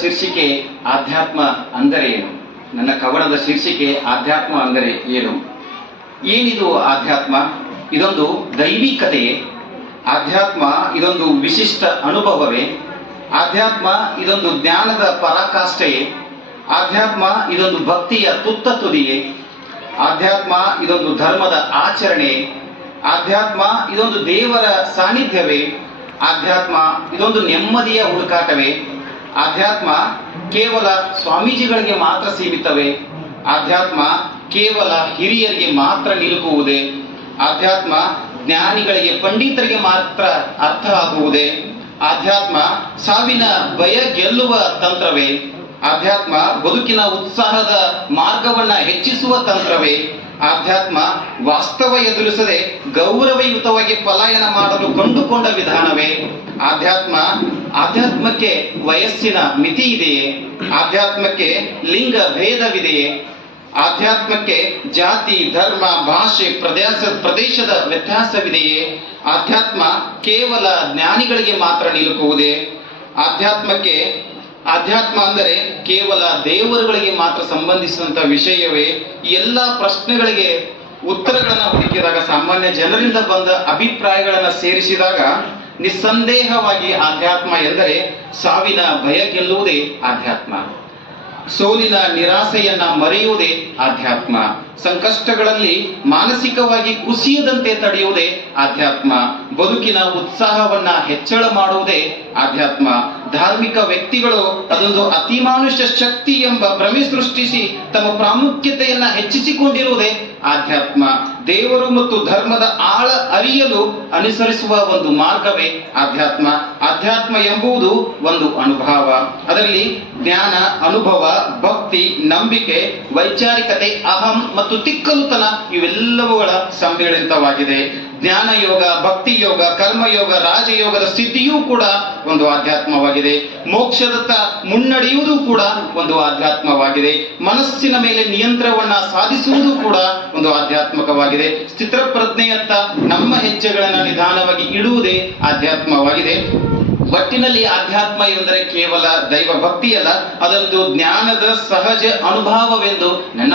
ಶೀರ್ಷಿಕೆ ಆಧ್ಯಾತ್ಮ ಅಂದರೆ ಏನು? ನನ್ನ ಕವನದ ಶೀರ್ಷಿಕೆ ಆಧ್ಯಾತ್ಮ ಅಂದರೆ ಏನು? ಏನಿದು ಆಧ್ಯಾತ್ಮ? ಇದೊಂದು ದೈವಿಕತೆಯೇ ಆಧ್ಯಾತ್ಮ ಇದೊಂದು ವಿಶಿಷ್ಟ ಅನುಭವವೇ. ಆಧ್ಯಾತ್ಮ ಇದೊಂದು ಜ್ಞಾನದ ಪರಾಕಾಷ್ಠೆಯೇ ಆಧ್ಯಾತ್ಮ ಇದೊಂದು ಭಕ್ತಿಯ ತುತ್ತ ತುದಿಯೇ ಆಧ್ಯಾತ್ಮ ಇದೊಂದು ಧರ್ಮದ ಆಚರಣೆ. ಆಧ್ಯಾತ್ಮ ಇದೊಂದು ದೇವರ ಸಾನ್ನಿಧ್ಯವೇ. ಆಧ್ಯಾತ್ಮ ಇದೊಂದು ನೆಮ್ಮದಿಯ ಹುಡುಕಾಟವೇ. ಆಧ್ಯಾತ್ಮ ಕೇವಲ ಸ್ವಾಮೀಜಿಗಳಿಗೆ ಮಾತ್ರ ಸೀಮಿತವೇ? ಆಧ್ಯಾತ್ಮ ಕೇವಲ ಹಿರಿಯರಿಗೆ ಮಾತ್ರ ನಿಲುಕುವುದೇ? ಆಧ್ಯಾತ್ಮ ಜ್ಞಾನಿಗಳಿಗೆ ಪಂಡಿತರಿಗೆ ಮಾತ್ರ ಅರ್ಥ ಆಗುವುದೇ? ಆಧ್ಯಾತ್ಮ ಸಾವಿನ ಭಯ ಗೆಲ್ಲುವ ತಂತ್ರವೇ? ಆಧ್ಯಾತ್ಮ ಬದುಕಿನ ಉತ್ಸಾಹದ ಮಾರ್ಗವನ್ನ ಹೆಚ್ಚಿಸುವ ತಂತ್ರವೇ. ಆಧ್ಯಾತ್ಮ ವಾಸ್ತವ ಎದುರಿಸದೆ ಗೌರವಯುತವಾಗಿ ಪಲಾಯನ ಮಾಡಲು ಕಂಡುಕೊಂಡ ವಿಧಾನವೇ. ಆಧ್ಯಾತ್ಮ ಆಧ್ಯಾತ್ಮಕ್ಕೆ ವಯಸ್ಸಿನ ಮಿತಿ ಇದೆಯೇ? ಆಧ್ಯಾತ್ಮಕ್ಕೆ ಲಿಂಗ ಭೇದವಿದೆಯೇ? ಆಧ್ಯಾತ್ಮಕ್ಕೆ ಜಾತಿ, ಧರ್ಮ, ಭಾಷೆ, ಪ್ರದೇಶ, ಪ್ರದೇಶದ ವ್ಯತ್ಯಾಸವಿದೆಯೇ? ಆಧ್ಯಾತ್ಮ ಕೇವಲ ಜ್ಞಾನಿಗಳಿಗೆ ಮಾತ್ರ ನಿಲುಕುವುದೇ? ಆಧ್ಯಾತ್ಮಕ್ಕೆ ಆಧ್ಯಾತ್ಮ ಅಂದರೆ ಕೇವಲ ದೇವರುಗಳಿಗೆ ಮಾತ್ರ ಸಂಬಂಧಿಸಿದಂಥ ವಿಷಯವೇ, ಈ ಎಲ್ಲ ಪ್ರಶ್ನೆಗಳಿಗೆ ಉತ್ತರಗಳನ್ನು ಹುಡುಕಿದಾಗ, ಸಾಮಾನ್ಯ ಜನರಿಂದ ಬಂದ ಅಭಿಪ್ರಾಯಗಳನ್ನು ಸೇರಿಸಿದಾಗ ನಿಸ್ಸಂದೇಹವಾಗಿ ಆಧ್ಯಾತ್ಮ ಎಂದರೆ ಸಾವಿನ ಭಯ ಗೆಲ್ಲುವುದೇ ಆಧ್ಯಾತ್ಮ. ಸೋಲಿನ ನಿರಾಸೆಯನ್ನ ಮರೆಯುವುದೇ ಆಧ್ಯಾತ್ಮ. ಸಂಕಷ್ಟಗಳಲ್ಲಿ ಮಾನಸಿಕವಾಗಿ ಕುಸಿಯದಂತೆ ತಡೆಯುವುದೇ ಆಧ್ಯಾತ್ಮ. ಬದುಕಿನ ಉತ್ಸಾಹವನ್ನ ಹೆಚ್ಚಳ ಮಾಡುವುದೇ ಆಧ್ಯಾತ್ಮ. ಧಾರ್ಮಿಕ ವ್ಯಕ್ತಿಗಳು ಅದೊಂದು ಅತಿಮಾನುಷ ಶಕ್ತಿ ಎಂಬ ಭ್ರಮೆ ಸೃಷ್ಟಿಸಿ ತಮ್ಮ ಪ್ರಾಮುಖ್ಯತೆಯನ್ನ ಹೆಚ್ಚಿಸಿಕೊಂಡಿರುವುದೇ ಆಧ್ಯಾತ್ಮ. ದೇವರು ಮತ್ತು ಧರ್ಮದ ಆಳ ಅರಿಯಲು ಅನುಸರಿಸುವ ಒಂದು ಮಾರ್ಗವೇ ಆಧ್ಯಾತ್ಮ. ಆಧ್ಯಾತ್ಮ ಎಂಬುದು ಒಂದು ಅನುಭವ. ಅದರಲ್ಲಿ ಜ್ಞಾನ, ಅನುಭವ, ಭಕ್ತಿ, ನಂಬಿಕೆ, ವೈಚಾರಿಕತೆ, ಅಹಂ ಮತ್ತು ತಿಕ್ಕಲುತನ ಇವೆಲ್ಲವುಗಳ ಸಮ್ಮಿಳಿತವಾಗಿದೆ. ಜ್ಞಾನ ಯೋಗ ಭಕ್ತಿ ಯೋಗ ಕರ್ಮಯೋಗ, ರಾಜಯೋಗದ ಸ್ಥಿತಿಯೂ ಕೂಡ ಒಂದು ಆಧ್ಯಾತ್ಮವಾಗಿದೆ. ಮೋಕ್ಷದತ್ತ ಮುನ್ನಡೆಯುವುದು ಕೂಡ ಒಂದು ಆಧ್ಯಾತ್ಮವಾಗಿದೆ. ಮನಸ್ಸಿನ ಮೇಲೆ ನಿಯಂತ್ರಣವನ್ನ ಸಾಧಿಸುವುದು ಕೂಡ ಒಂದು ಆಧ್ಯಾತ್ಮಕವಾಗಿದೆ. ಸ್ಥಿತಪ್ರಜ್ಞೆಯತ್ತ ನಮ್ಮ ಹೆಜ್ಜೆಗಳನ್ನು ನಿಧಾನವಾಗಿ ಇಡುವುದೇ ಆಧ್ಯಾತ್ಮವಾಗಿದೆ. ಒಟ್ಟಿನಲ್ಲಿ ಆಧ್ಯಾತ್ಮ ಎಂದರೆ ಕೇವಲ ದೈವ ಭಕ್ತಿಯಲ್ಲ ಅದೊಂದು ಜ್ಞಾನದ ಸಹಜ ಅನುಭವವೆಂದು ನನ್ನ